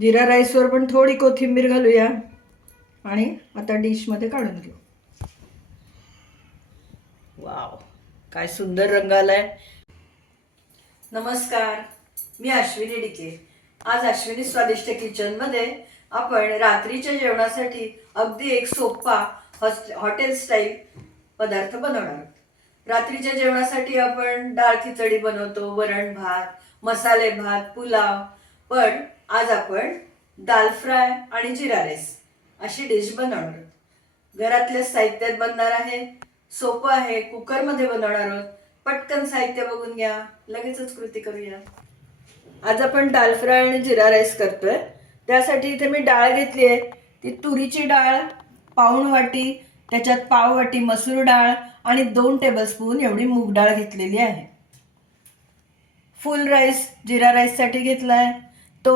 जिरा राईसवर पण थोडी कोथिंबीर घालूया. आणि आता डिशमध्ये काढून घेऊ. वाव काय सुंदर रंग आलाय. नमस्कार मी अश्विनी डिके. आज अश्विनी स्वादिष्ट किचनमध्ये आपण रात्रीच्या जेवणासाठी अगदी एक सोपा हॉटेल स्टाईल पदार्थ बनवणार आहोत. रात्रीच्या जेवणासाठी आपण डाळ खिचडी बनवतो वरण भात मसाले भात पुलाव. पण आज आपण दाल फ्राय आणि जिरा राईस अशी डिश बनवणार आहोत. घरातल्या साहित्यात बनणार आहे सोपं आहे कुकरमध्ये बनवणार आहोत. पटकन साहित्य बघून घ्या लगेचच कृती करूया. आज आपण दाल फ्राय आणि जिरा राईस करतोय. त्यासाठी इथे मी डाळ घेतली आहे. ती तुरीची डाळ पाऊण वाटी त्याच्यात पाव वाटी मसूर डाळ आणि दोन टेबलस्पून एवढी मूग डाळ घेतलेली आहे. फुल राईस जिरा राईससाठी घेतला आहे तो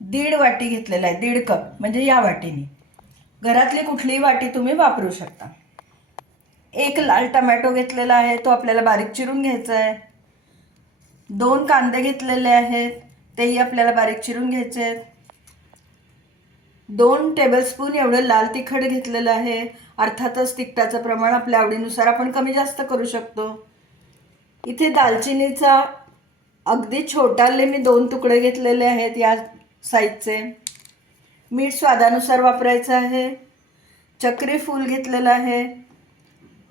दीड वाटी घेतलेला आहे दीड कप म्हणजे या वाटीने. घरातली कुठलीही वाटी तुम्ही वापरू शकता. एक लाल टमॅटो घेतलेला आहे तो आपल्याला बारीक चिरून घ्यायचा आहे. दोन कांदे घेतलेले आहेत तेही आपल्याला बारीक चिरून घ्यायचे आहेत. दोन टेबलस्पून एवढं लाल तिखट घेतलेलं आहे. अर्थातच तिखटाचं प्रमाण आपल्या आवडीनुसार आपण कमी जास्त करू शकतो. इथे दालचिनीचा अगदी छोटाले मी दोन तुकडे घेतलेले आहेत या साईजचे मीठ स्वादानुसार वापरायचं आहे. चक्री फूल घेतलेलं आहे.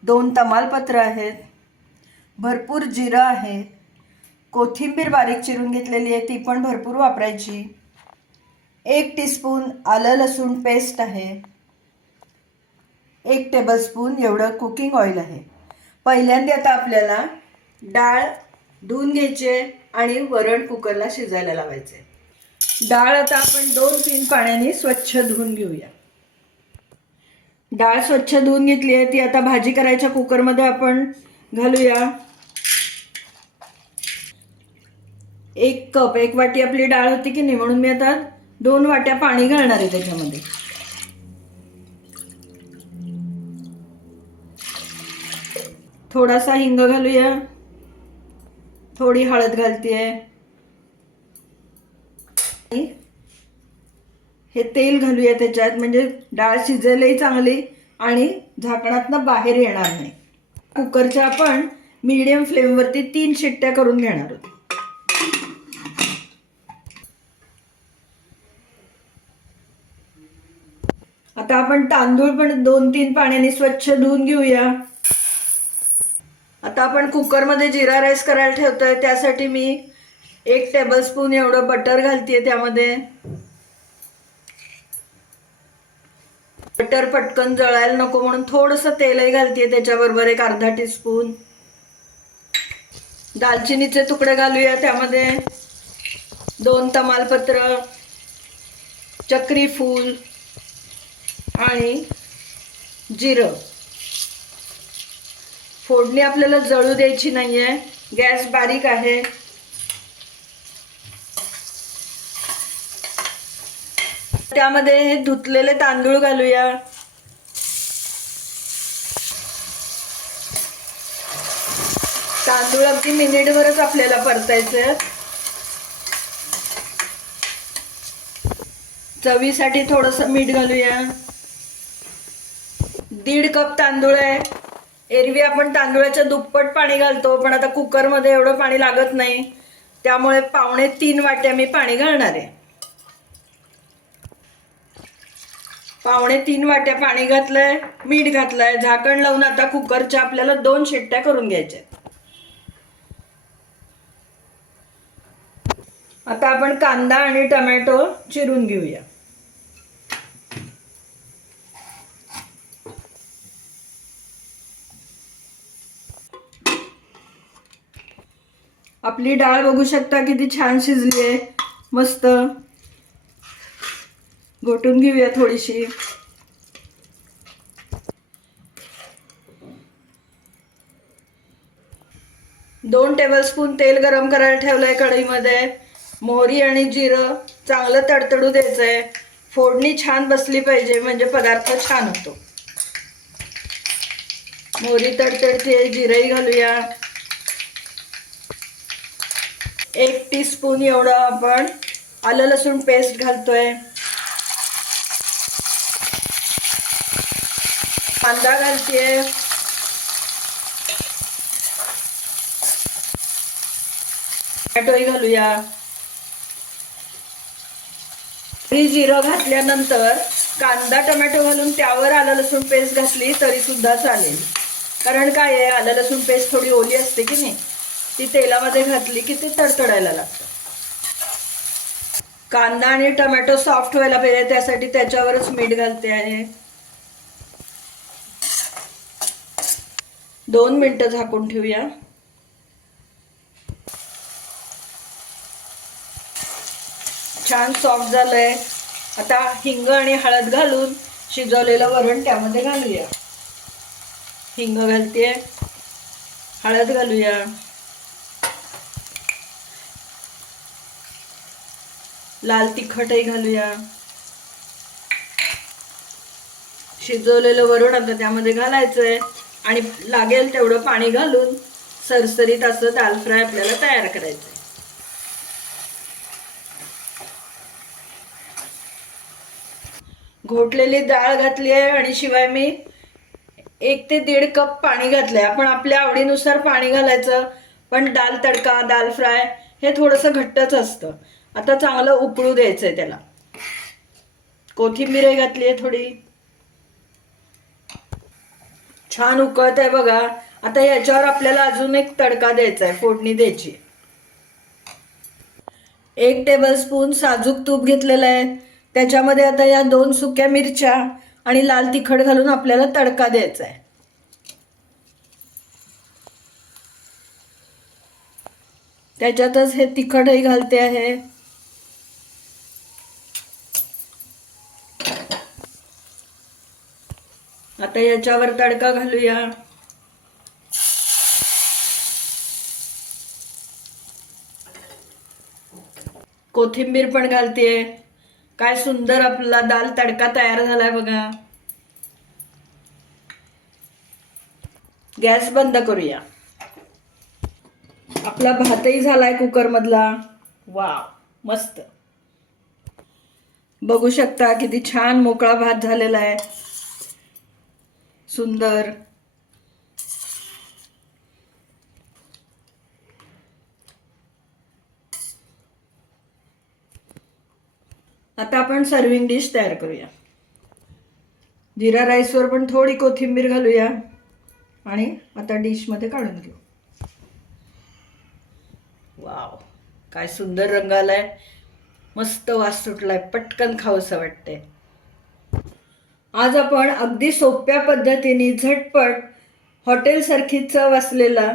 दोन तमालपत्र आहेत. भरपूर जिरं आहे. कोथिंबीर बारीक चिरून घेतलेली आहे ती पण भरपूर वापरायची. एक टीस्पून आलं लसूण पेस्ट आहे. एक टेबलस्पून एवढं कुकिंग ऑइल आहे. पहिल्यांदा आता आपल्याला डाळ धुवून घ्यायचे आणि वरण कुकरला शिजायला लावायचे. डाळ आता आपण दोन तीन पाण्याने स्वच्छ धुवून घेऊया. डाळ स्वच्छ धुवून घेतली आहे ती आता भाजी करायच्या कुकरमध्ये आपण घालूया. एक कप एक वाटी आपली डाळ होती की नाही म्हणून मी आता दोन वाट्या पाणी घालणार आहे त्याच्यामध्ये. थोडासा हिंग घालूया. थोडी हळद घालतीये. हे तेल घालूया त्याच्यात म्हणजे डाळ शिजेलही चांगली आणि झाकणातनं बाहेर येणार नाही. कुकरच्या आपण मीडियम फ्लेमवरती तीन शिट्ट्या करून घेणार आहोत. आता आपण तांदूळ पण दोन तीन पाण्याने स्वच्छ धुवून घेऊया. आता आपण कुकरमध्ये जिरा राईस करायला ठेवतोय त्यासाठी मी एक टेबलस्पून एवढं बटर घालतेय त्यामध्ये. बटर पटकन जळायला नको म्हणून थोडंसं तेलही घालते त्याच्याबरोबर एक अर्धा टीस्पून दालचिनीचे तुकडे घालूया त्यामध्ये. दोन तमालपत्र चक्री फूल आणि जिरं. फोडणी आपल्याला जळू द्यायची नाहीये. गॅस बारीक आहे. त्यामध्ये हे धुतलेले तांदूळ घालूया. तांदूळ अगदी मिनिटभरच आपल्याला परतायचे चवीसाठी थोडस मीठ घालूया. दीड कप तांदूळ आहे. एरवी आपण तांदूळाच्या दुप्पट पाणी घालतो पण आता कुकरमध्ये एवढं पाणी लागत नाही. त्यामुळे पावणे तीन वाट्या मी पाणी घालणार आहे. पावणे तीन वाट्या पाणी घातलंय मीठ घातलंय झाकण लावून आता कुकरच्या आपल्याला दोन शिट्ट्या करून घ्यायच्या आता आपण कांदा आणि टमॅटो चिरून घेऊया. आपली डाळ बघू शकता किती छान शिजली आहे. मस्त. घोटून घेऊया थोडीशी. दोन टेबलस्पून तेल गरम करायला ठेवलंय कढईमध्ये. मोहरी आणि जिरं चांगलं तडतडू द्यायचंय. फोडणी छान बसली पाहिजे म्हणजे पदार्थ छान होतो. मोहरी तडतडते जिरंही घालूया. एक टीस्पून एवढं आपण आलं लसूण पेस्ट घालतोय. कांदा घालतेय. टोमॅटोही घालूया. आणि जिरं घातल्यानंतर कांदा टोमॅटो घालून त्यावर आलं लसूण पेस्ट घातली तरी सुद्धा चालेल. कारण काय आहे आलं लसूण पेस्ट थोडी ओली असते की नाही? ती तेलामध्ये घातली की ती तडतडायला लागतं. कांदा आणि टोमॅटो सॉफ्ट व्हायला पाहिजे त्यासाठी त्याच्यावरच मीठ घालते आहे दोन मिनटं झाकून ठेवूया. छान सॉफ्ट झालंय. आता हिंग आणि हळद घालून शिजवलेलं वरण त्यामध्ये घालूया. हिंग घालते हळद घालूया. लाल तिखटही घालूया. शिजवलेलं वरण आता त्यामध्ये घालायचंय. आणि लागेल तेवढं पाणी घालून सरसरीत असं दाल फ्राय आपल्याला तयार करायचंय. घोटलेली डाळ घातली आहे आणि शिवाय मी एक ते दीड कप पाणी घातलंय. आपण आपल्या आवडीनुसार पाणी घालायचं. पण दाल तडका दाल फ्राय हे थोडंसं घट्टच असतं. आता चांगलं उकळू द्यायचंय त्याला. कोथिंबीर घातली आहे थोडी. छान उकळत आहे बघा. आता याच्यावर आपल्याला अजून एक तडका द्यायचा आहे फोडणी द्यायची. एक टेबल स्पून साजूक तूप घेतलेलं आहे. त्याच्यामध्ये आता या दोन सुक्या मिरच्या आणि लाल तिखट घालून आपल्याला तडका द्यायचा आहे त्याच्यातच हे तिखटही घालते आहे. आता याच्यावर तडका घालूया. कोथिंबीर पण घालतेय. काय सुंदर आपला दाल तडका तयार झालाय बघा. गॅस बंद करूया. आपला भातही झालाय कुकर मधला. वा मस्त. बघू शकता किती छान मोकळा भात झालेला आहे. सुंदर. आता आपण सर्विंग डिश तयार करूया. जिरा राईसवर पण थोडी कोथिंबीर घालूया. आणि आता डिशमध्ये काढून घेऊ. वाव काय सुंदर रंग आलाय. मस्त वास सुटलाय. पटकन खावंसं वाटतंय. आज आपण अगदी सोप्या पद्धतीने झटपट हॉटेलसारखी चव असलेला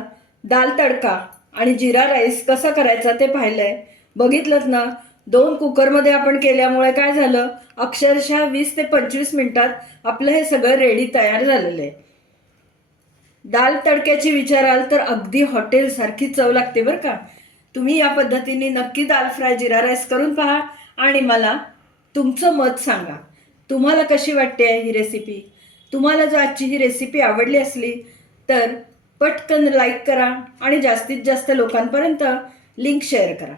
दाल तडका आणि जिरा राईस कसा करायचा ते पाहिलंय. बघितलंच ना? दोन कुकरमध्ये आपण केल्यामुळे काय झालं? अक्षरशः वीस ते पंचवीस मिनटात आपलं हे सगळं रेडी तयार झालेलं आहे दाल तडक्याची विचाराल तर अगदी हॉटेलसारखी चव लागते बरं का? तुम्ही या पद्धतीने नक्की दाल फ्राय जिरा राईस करून पहा आणि मला तुमचं मत सांगा. तुम्हाला कशी वाटते ही रेसिपी तुम्हाला जर आजची ही रेसिपी आवडली असली तर पटकन लाईक करा आणि जास्तीत जास्त लोकांपर्यंत लिंक शेअर करा.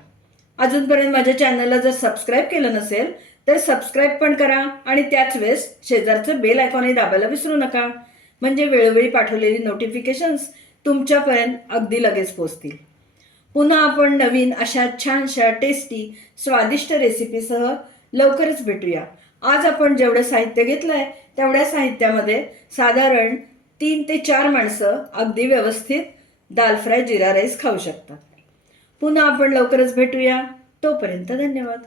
अजूनपर्यंत माझ्या चॅनलला जर सबस्क्राईब केलं नसेल तर सबस्क्राईब पण करा आणि त्याच वेळेस शेजारचं बेल आयकॉनही दाबायला विसरू नका. म्हणजे वेळोवेळी पाठवलेली नोटिफिकेशन्स तुमच्यापर्यंत अगदी लगेच पोचतील पुन्हा आपण नवीन अशा छानशा टेस्टी स्वादिष्ट रेसिपीसह लवकरच भेटूया. आज आपण जेवढं साहित्य घेतलंय तेवढ्या साहित्यामध्ये साधारण तीन ते चार माणसं अगदी व्यवस्थित दाल फ्राय जिरा राईस खाऊ शकतात. पुन्हा आपण लवकरच भेटूया. तोपर्यंत धन्यवाद.